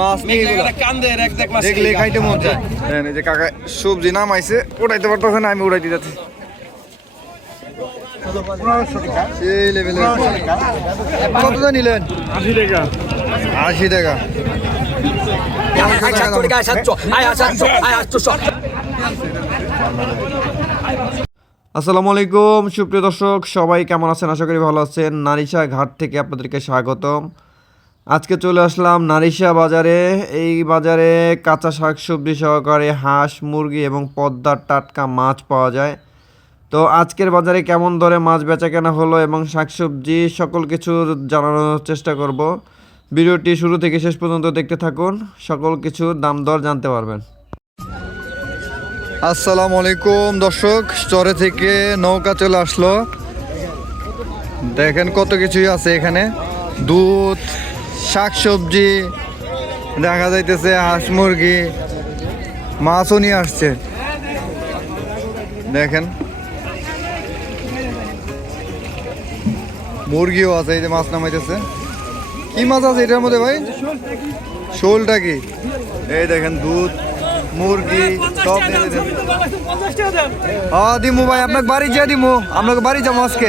মাছ নিয়ে এগুলো। দেখলে খাইতে মন চায়। এই যে কাকা সবজি নামাইছে উড়াইতে পারতেছে না আমি উড়াইতে যাচ্ছি। কত নিলেন? আশি টাকা। আশি টাকা। আসসালামু আলাইকুম সুপ্রিয় দর্শক সবাই কেমন আছেন? আশা করি ভালো আছেন। নারিশা ঘাট থেকে আপনাদেরকে স্বাগতম। আজকে চলে আসলাম নারিশা বাজারে। এই বাজারে কাঁচা শাকসবজি সহকারে হাঁস, মুরগি এবং পদ্মার টাটকা মাছ পাওয়া যায়। তো আজকের বাজারে কেমন দরে মাছ বেচা কেনা হলো এবং শাকসবজি সকল কিছু জানানোর চেষ্টা করব। ভিডিওটি শুরু থেকে শেষ পর্যন্ত দেখতে থাকুন, সকল কিছু দাম দর জানতে পারবেন। আসসালামু আলাইকুম দর্শক, চরে থেকে নৌকা চলে আসলো। দেখেন কত কিছুই আছে এখানে। দুধ শাকসবজি দেখা যাইতেছে হাঁস মুরগি মাছও নিয়ে আসছে। দেখেন। মুরগিও আছে এই যে মাছ নামাইতেছে। কি মাছ আছে এটার মধ্যে ভাই? শোলটা কি? এই দেখেন দুধ মুরগি সব হ্যাঁ দিমু। ভাই আপনাকে বাড়ি যা দিমু। আপনাকে বাড়ি যাব আজকে।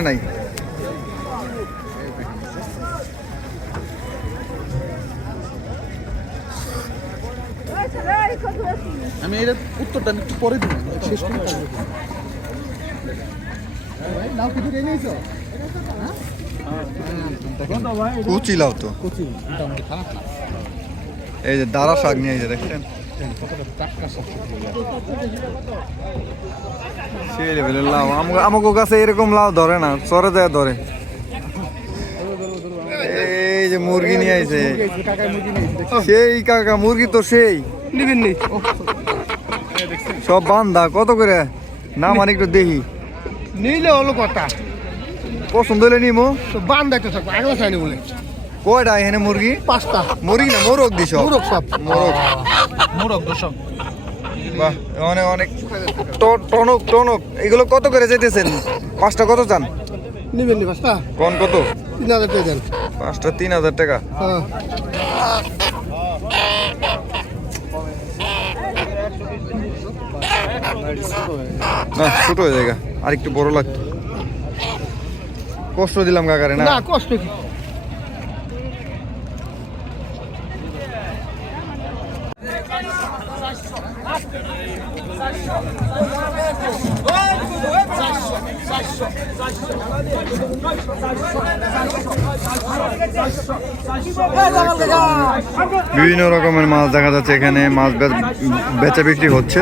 নাই। আমি এর উত্তরটা একটু পরে দিব শেষ করে নাও কিছু নিয়েছো কুচি লাও তো। এই যে দাঁড়া শাক নিয়ে এই দেখছেন? লাউ। আমাকে কাছে এরকম লাউ ধরে না চরে যায় ধরে। এই যে মুরগি নিয়ে আইছে। সেই কাকা মুরগি তো সেই। নিবেন নি সব বান্ধা কত করে? না মানে একটু দেখি। নিলে হলো কথা। পছন্দ হলে নিমো? বান দেখতে থাকব আগলা চাইনি বলে। কয়টা এখানে মুরগি? পাঁচটা। মুরগি না মোরগ দিছ? মুরগ সব। মোরগ। মুরগ দশক বাহ অনেক অনেক ট- টনক টনক। এগুলো কত করে যেতেছেন? পাঁচটা কত চান? নিবেন পাঁচটা? কোন কত? তিন হাজার টাকা দেন। পাঁচটা তিন হাজার টাকা। হ্যাঁ। না ছোট হয়ে যায় আর একটু বড় লাগতো। কষ্ট দিলাম কাকারে না? না কষ্ট কি? বিভিন্ন রকমের মাছ দেখা যাচ্ছে এখানে মাছ বেচা বিক্রি হচ্ছে।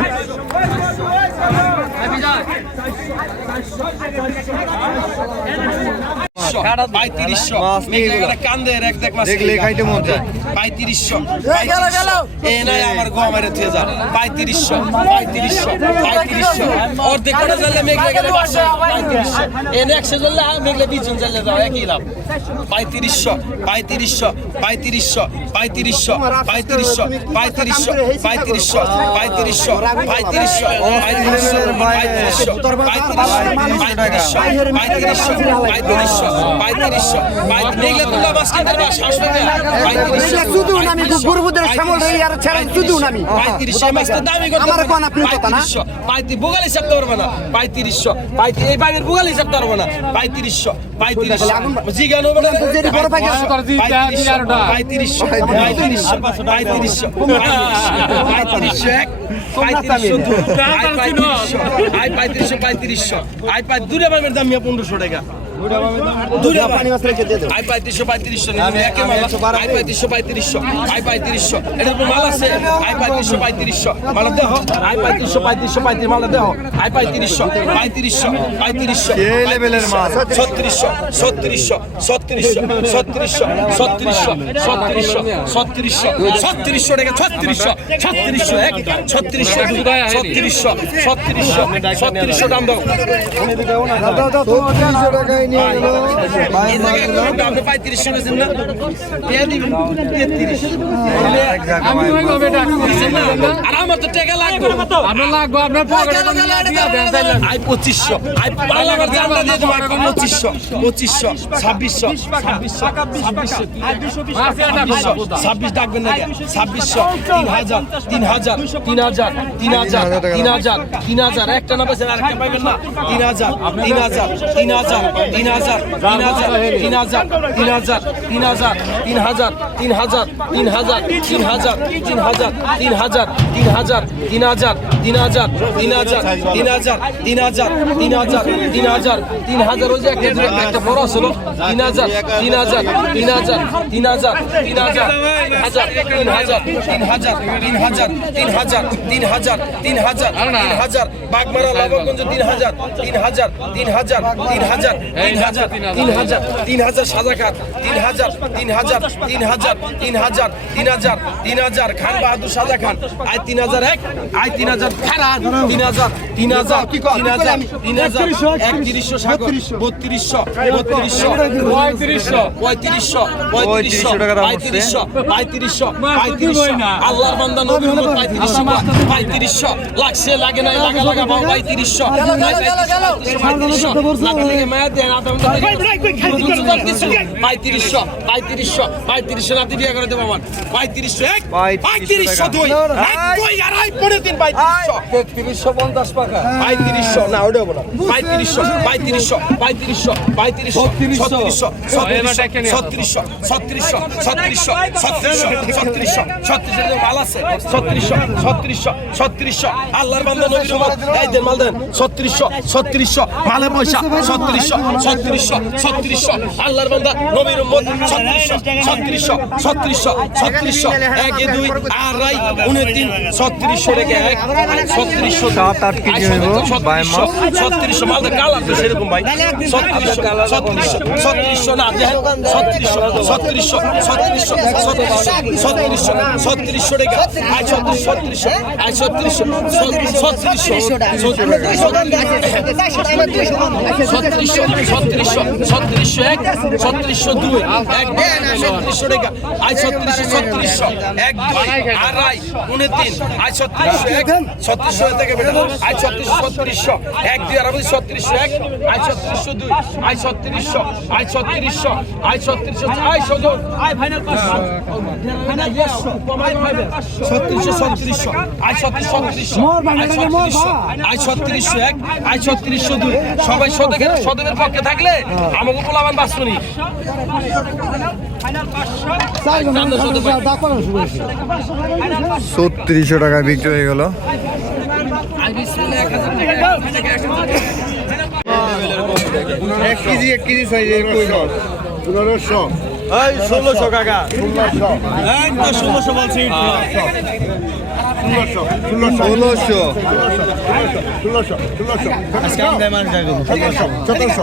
পঁয়ত্রিশশো মাছ নিয়ে এগুলো। কান্দের এক দেখ মাছ খাইতে মন চায় পঁয়ত্রিশশো এ নাই আমার গো আমার থেকে যা পঁয়ত্রিশশো পঁয়ত্রিশশো পঁয়ত্রিশশো অর্ধেক করে জ্বললে মেঘলে গেলে পঁয়ত্রিশশো এনে একশো জ্বললে মেঘলে বিজন জ্বললে যাও একই লাভ পঁয়ত্রিশশো পঁয়ত্রিশশো পঁয়ত্রিশশো পঁয়ত্রিশশো পঁয়ত্রিশশো পঁয়ত্রিশশো পঁয়ত্রিশশো পঁয়ত্রিশশো পঁয়ত্রিশশো পঁয়ত্রিশশো পঁয়ত্রিশশো পঁয়ত্রিশশো পঁয়ত্রিশশো পঁয়ত্রিশশো পঁয়ত্রিশশো কিনতে আমি আর ছেড়ে শুধু আমি তো দামি কত আমার কোন আপনি কথা না? পঁয়ত্রিশ বুগাল হিসাব পারব না পঁয়ত্রিশশো পঁয়ত্রিশ এই বাইরের বুগাল হিসাব পারব না পঁয়ত্রিশশো পঁয়ত্রিশশো জিগানো যদি বড় পাখি পঁয়ত্রিশশো পঁয়ত্রিশশো পঁয়ত্রিশশো পঁয়ত্রিশশো পঁয়ত্রিশশো এক পঁয়ত্রিশশো আই পঁয়ত্রিশশো আই পঁয়ত্রিশশো পঁয়ত্রিশশো আই পাই দুটা পাবেন দাম পনেরোশো টাকা আই পঁয়ত্রিশশো পঁয়ত্রিশশো একে মালা আই পঁয়ত্রিশশো পঁয়ত্রিশশো আই পঁয়ত্রিশশো এটার উপর মাল আছে আই পঁয়ত্রিশশো পঁয়ত্রিশশো মালা দেহ আই পঁয়ত্রিশশো পঁয়ত্রিশশো পঁয়ত্রিশ মালা দেহ আই পঁয়ত্রিশশো পঁয়ত্রিশশো পঁয়ত্রিশশো এই লেভেলের মাল। ছত্রিশশো ছত্রিশশো ছত্রিশশো ছত্রিশশো ছত্রিশশো ছত্রিশশো ছত্রিশশো ছত্রিশশো টাকা ছত্রিশশো ছত্রিশশো এক ছত্রিশশো ছত্রিশশো ছত্রিশশো ছত্রিশশো দাম দাও আর আমার তো টাকা লাগবে আই পঁচিশশো আই পাল আমার জানলা দিয়ে দেবো এখন পঁচিশশো পঁচিশশো ছাব্বিশশো ছাব্বিশশো ছাব্বিশশো ছাব্বিশ ডাকবেন না ছাব্বিশশো তিন হাজার তিন হাজার তিন হাজার তিন হাজার তিন হাজার তিন হাজার একটা না পেয়েছেন আর একটা পাইবেন না তিন হাজার তিন হাজার তিন হাজার তিন হাজার তিন হাজার তিন হাজার তিন হাজার তিন হাজার তিন হাজার তিন হাজার তিন হাজার তিন হাজার তিন হাজার তিন হাজার তিন হাজার তিন হাজার তিন না যান হাজার তিন হাজার তিন হাজার তিন হাজার তিন হাজার তিন হাজার তিন হাজার ওই যে একটা বড় ছিল তিন হাজার তিন হাজার তিন হাজার তিন হাজার তিন হাজার হাজার তিন হাজার তিন হাজার তিন হাজার তিন হাজার তিন হাজার তিন হাজার তিন হাজার বাগমারা লাভগঞ্জ তিন হাজার তিন হাজার তিন হাজার তিন হাজার তিন হাজার তিন হাজার তিন হাজার সাজাখাত তিন হাজার তিন হাজার তিন হাজার তিন হাজার তিন হাজার তিন হাজার খান বাহাদুর সাজা খান আয় তিন হাজার এক আয় তিন হাজার তিন হাজার তিন হাজার তিন হাজার তিন হাজার একত্রিশশো সাগর বত্রিশশো। বত্রিশশো পঁয়ত্রিশশো পঁয়ত্রিশশো পঁয়ত্রিশশো পঁয়ত্রিশশো পঁয়ত্রিশশো পঁয়ত্রিশশো। আল্লাহর বান্দা নবী মোহাম্মদ পঁয়ত্রিশশো। পঁয়ত্রিশশো লাগছে লাগে নাই লাগা লাগা বাবা পঁয়ত্রিশশো। পঁয়ত্রিশশো মায়া দেন আদাম পঁয়ত্রিশশো পঁয়ত্রিশশো পঁয়ত্রিশশো নাতি বিয়ে করে দেবো আমার। পঁয়ত্রিশশো এক পঁয়ত্রিশশো দুই। এক দুই আড়াই পনেরো তিন পঁয়ত্রিশশো। তেত্রিশশো পঞ্চাশ টাকা পঁয়ত্রিশশো না ওটা না পঁয়ত্রিশশো পঁয়ত্রিশশো পঁয়ত্রিশশো পঁয়ত্রিশশো ছত্রিশশো ছত্রিশশো ছত্রিশশো ছত্রিশশো ছত্রিশশো ছত্রিশশো ছত্রিশশো মাল আছে ছত্রিশশো ছত্রিশশো ছত্রিশশো আল্লাহর বান্দা নবীর উম্মত এই দেন মাল দেন ছত্রিশশো ছত্রিশশো মালে পয়সা ছত্রিশশো ছত্রিশশো ছত্রিশশো আল্লাহর বান্দা নবীর উম্মত ছত্রিশশো ছত্রিশশো ছত্রিশশো ছত্রিশশো এক দুই আড়াই উনতিন ছত্রিশশো রেখে এক ছত্রিশশো সাত আট কেজি হইব, বাই মাস। ছত্রিশশো মালটা কালার তো সেরকম ভাই ছত্রিশশো ছত্রিশশো না দেখেন ছত্রিশশো ছত্রিশশো ছত্রিশশো ছত্রিশশো ছত্রিশশো ছত্রিশশো টাকা আয় ছত্রিশ ছত্রিশশো আয় ছত্রিশশো ছত্রিশশো ছত্রিশশো ছত্রিশশো ছত্রিশশো এক ছত্রিশশো দুই এক ছত্রিশশো টাকা আয় ছত্রিশশো ছত্রিশশো এক দুই আড়াই উনে তিন আয় ছত্রিশশো এক ছত্রিশশো থেকে বেটা। আয় ছত্রিশশো ছত্রিশশো। এক দুই আড়াই ছত্রিশশো এক। আয় ছত্রিশশো দুই। আয় ছত্রিশশো আয় ছত্রিশশো আয় ছত্রিশশো আয় সদর আয় ফাইনাল ছত্রিশশো ছত্রিশশো। আয় ছত্রিশ ছত্রিশশো। আয় ছত্রিশশো। এক আয় ছত্রিশশো দুই। সবাই সদকের সদকের পক্ষে থাকলে আমাকে পোলাবান বাঁচবনি ছত্রিশশো টাকায় বিক্রি হয়ে গেল। এক কেজি এক কেজি মাছ পনেরোশো। ষোলোশো কাকা। ষোলোশো বলছি। ষোলোশো ষোলোশো ষোলোশো ষোলোশো ষোলোশো সতেরোশো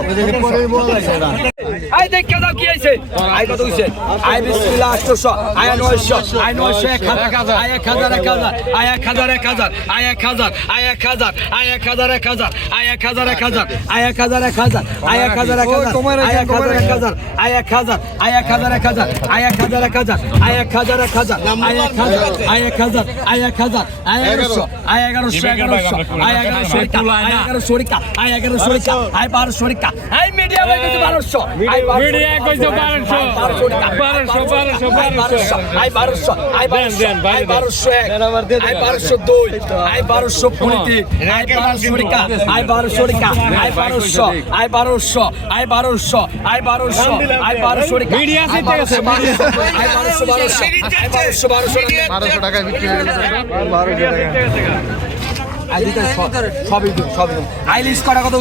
আই দেখ কেদার কি আইছে আই কত হইছে আই বিসমিল্লাহ 800 আই 900 আই 900 এক হাজার আই এক হাজার এক হাজার আই এক হাজার এক হাজার আই এক হাজার আই এক হাজার আই এক হাজার এক হাজার আই এক হাজার এক হাজার আই এক হাজার এক হাজার আই এক হাজার এক হাজার আই এক হাজার এক হাজার আই এক হাজার আই এক হাজার এক হাজার আই এক হাজার এক হাজার আই এক হাজার এক হাজার আই এক হাজার আই এক হাজার আই এক হাজার আই এগারোশো আই এগারোশো এগারোশো আই এগারোশো আই এগারোশো আই এগারোশো আই বারোশো আই হাজার আয় এগারোশো আয় এগারোশো এগারোশো আয় এগারোশো আয় এগারোশো রিকা আয় এগারোশো রিকা আয় বারোশো রিকা আয় মিডিয়া কইছে বারোশো মিডিয়া কইছে বারোশো বারোশো বারোশো বারোশো আয় বারোশো আয় বারোশো আয় বারোশো এক আয় বারোশো দুই আয় বারোশো কুড়িতে আয় বারোশো রিকা আয় বারোশো রিকা আয় বারোশো আয় বারোশো আয় বারোশো আয় বারোশো আয় বারোশো রিকা বারোশো টাকায় বিক্রি হয়ে গেছে বারোশো টাকা আইলিশ করা কত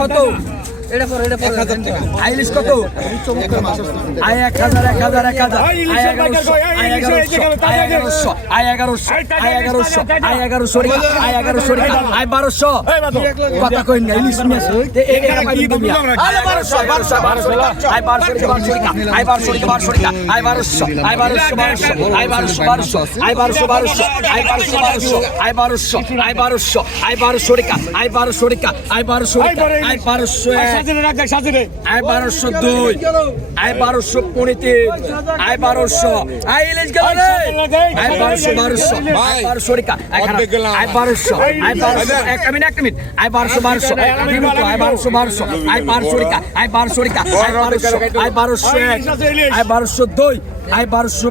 কত? দিচ্ছে আইলিশ করা কত আইলিশ কত আই এক হাজার এক হাজার এক হাজার আই এগারোশো আই এগারোশো আই এগারোশো আই এগারোশো আই এগারোশো আই এগারোশো আই বারোশো কথা কই না ইলিশ আই বারোশো বারোশো বারোশো আই বারোশো বারোশো আই বারোশো বারোশো আই বারোশো আই বারোশো বারোশো আই বারোশো বারোশো আই বারোশো বারোশো আই বারোশো বারোশো আই বারোশো আই বারোশো আই বারোশো আই বারোশো আই বারোশো আই বারোশো আই বারোশো আয় বারোশো দুই আয় বারোশো পঁয়ত্রিশ আয় বারোশো আয় ইলিশ গেল আয় বারোশো বারোশো আয় বারোশো রেখা আয় বারোশো আয় বারোশো এক মিনিট এক মিনিট আয় বারোশো বারোশো আয় বারোশো বারোশো আয় বারোশো রেখা আয় বারোশো রেখা আয় বারোশো আয় বারোশো এক আয় বারোশো দুই আই বারোশো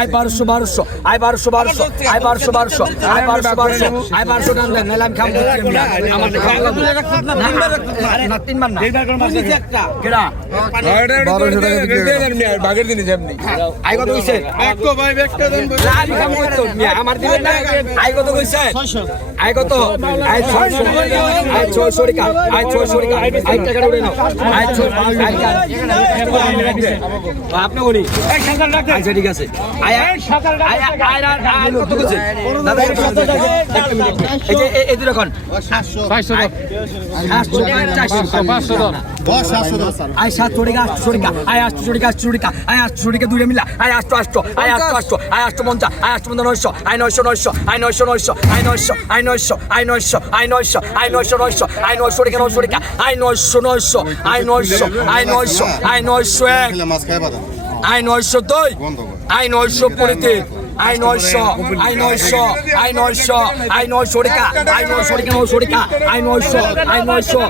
আই বারোশো বারোশো আই বারোশো বারোশো আই বারোশো বারোশো আই বারোশো বারোশো আই বারোশো গান দেন নাইলে আমি খাম না তিনবার না কেডা বাগের দিনে যেমনি আই কত কইছে না, আমি খাম আমার দিবেন না আই কত কইছে আই কত আই 600 আই 600 টাকা আই 600 টাকা আই টাকা উড়ে নাও আই 600 আপনি আচ্ছা ঠিক আছে কত করছে এই দুটো এখন সাতশো পাঁচশো আই সাতশো টাকা আটশো আই আয় আটশো টাকা আই টাকা আয় আটশো টাকা দুইটা মিলা আয় আটশো আটশো আই আটশো আটশো আয় আটশো পঞ্চাশ আয় আটশো পঞ্চাশ নয়শো আয় নয়শো নয়শো আয় নয়শো নয়শো আয় নয়শো আয় নয়শো আয় নয়শো আয় নয়শো আয় নয়শো নয়শো আয় নয়শো টাকা নয়শো টাকা আয় নয়শো নয়শো আয় নয়শো আয় নয়শো আই নয়শো এক মাছ খাই পাতা আই নয়শো দুই আই নয়শো পনেরো তিন আই নয়শো আই নয়শো আই নয়শো আই নয়শো রেখা আই নয়শো রেখা নয়শো রেখা আই নয়শো আই নয়শো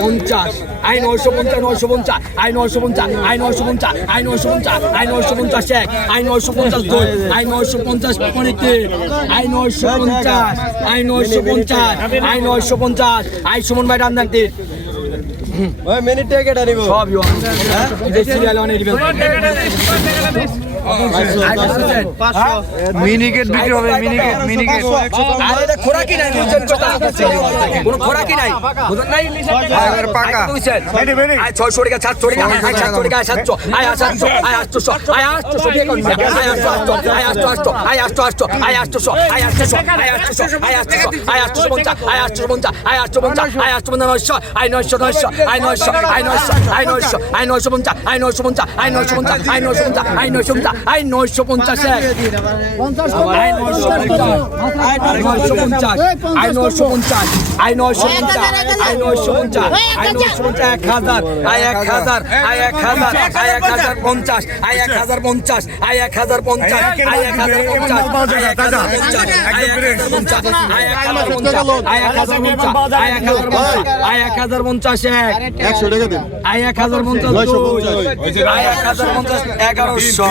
পঞ্চাশ আই নয়শো পঞ্চাশ নয়শো পঞ্চাশ আই নয়শো পঞ্চাশ আই নয়শো পঞ্চাশ আই নয়শো পঞ্চাশ আই নয়শো পঞ্চাশ এক আই নয়শো পঞ্চাশ দুই আই নয়শো পঞ্চাশ পনেরো তিন আই নয়শো পঞ্চাশ আই নয়শো পঞ্চাশ আই নয়শো পঞ্চাশ আই সুমন ভাই রামদান ওই মিনিট টিকেট আনিব। সব ইউ হ্যাঁ? এই সিরিয়াল অন এডিবেল মিনিকেট বিক্রি হবে মিনিকেট মিনিকেট আরে এটা খোরাকি নাই বুঝছেন কথা কোনো খোরাকি নাই বুঝছেন নাই এবার পাকা। আই বুঝছেন আই 600 টাকা 700 টাকা আই 700 টাকা আই 700 আই 700 আই 800 আই 800 দিয়ে কোন I 800 I 800 I 800 I 800 I 800 I 800 I 800 I 800 I 850 I 850 I 850 I 850 I 900 I 900 I 900 I 900 I 900 I 950 I 950 I 950 I 950 I 950 I 950 এক I 950 I 950 I 950 I 950 I 950 I 950 এক হাজার I এক হাজার I এক হাজার I এক হাজার পঞ্চাশ আই এক হাজার পঞ্চাশ আই এক হাজার পঞ্চাশ আই এক হাজার পঞ্চাশ আই এক হাজার পঞ্চাশ আই এক হাজার পঞ্চাশ আই এক হাজার পঞ্চাশ আই এক হাজার পঞ্চাশ আই এক হাজার পঞ্চাশ আই এক হাজার পঞ্চাশ এক একশো টাকা দিন আই এক হাজার পঞ্চাশ আই এক হাজার পঞ্চাশ এগারোশো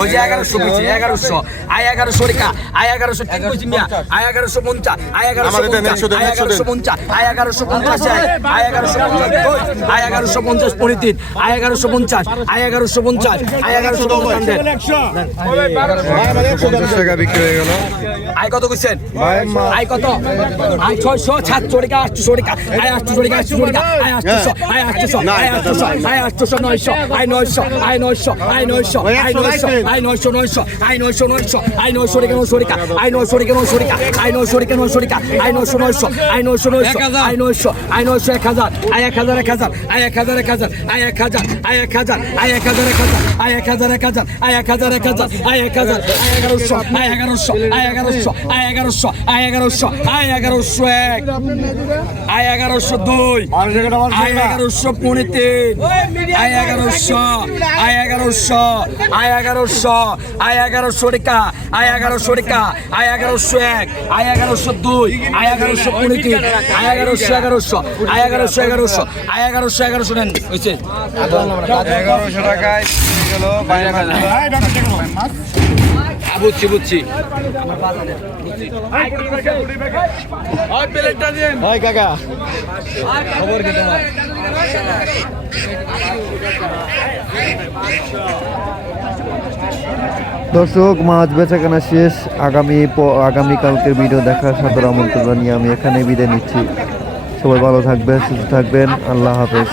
ওই যে এগারোশো বেশি এগারোশো আয় এগারোশো রেখা আয় এগারোশো ঠিক বলছি মিয়া আয় এগারোশো পঞ্চাশ আয় এগারোশো পঞ্চাশ আয় এগারোশো পঞ্চাশ আয় এগারোশো পঞ্চাশ আয় এগারোশো পঞ্চাশ আয় এগারোশো পঞ্চাশ পনেরো তিন আয় এগারোশো পঞ্চাশ আয় এগারোশো পঞ্চাশ আয় এগারোশো পঞ্চাশ টাকা বিক্রি হয়ে গেল আয় কত করছেন আয় কত আয় ছয়শো সাতশো রেখা আটশো রেখা আয় আটশো রেখা আটশো রেখা আয় আটশো আয় আটশো আয় আটশো আয় আটশো নয়শো আয় নয়শো আয় নয়শো আয় নয়শো আয় নয়শো আয় নয়শো আই নয়শো নয়শো আই নয়শো নয়শো আই নয়শো টাকা নয়শো টাকা আই নয়শো টাকা নয়শো টাকা আই নয়শো টাকা নয়শো টাকা আই নয়শো নয়শো আই নয়শো নয়শো আই নয়শো আই নয়শো এক হাজার আই এক হাজার এক হাজার আই এক হাজার এক হাজার আই এক হাজার আই এক হাজার আই এক হাজার এক হাজার আই এক হাজার এক হাজার আই এক হাজার এক হাজার আই এক হাজার আই এগারোশো আই এগারোশো আই এগারোশো আই এগারোশো আই এগারোশো আই এগারোশো এক আই এগারোশো দুই আই এগারোশো পনেরো তিন আই এগারোশো আই এগারোশো আই এগারোশো আয় এগারোশো রেখা আয় এগারোশো রেখা আয় এগারোশো এক আয় এগারোশো দুই আয় এগারোশো পনেরো আয় এগারোশো এগারোশো আয় এগারোশো এগারোশো আয় এগারোশো এগারোশো নেন। হয়েছে? এগারোশো টাকায় গেল বুঝছি বুঝছি। হয় কাকা খবর কি তোমার? দর্শক মাছ বেচা কেনা শেষ। আগামী আগামীকালকের ভিডিও দেখার সাদর আমন্ত্রণ নিয়ে আমি এখানে বিদায় নিচ্ছি। সবাই ভালো থাকবেন সুস্থ থাকবেন। আল্লাহ হাফেজ।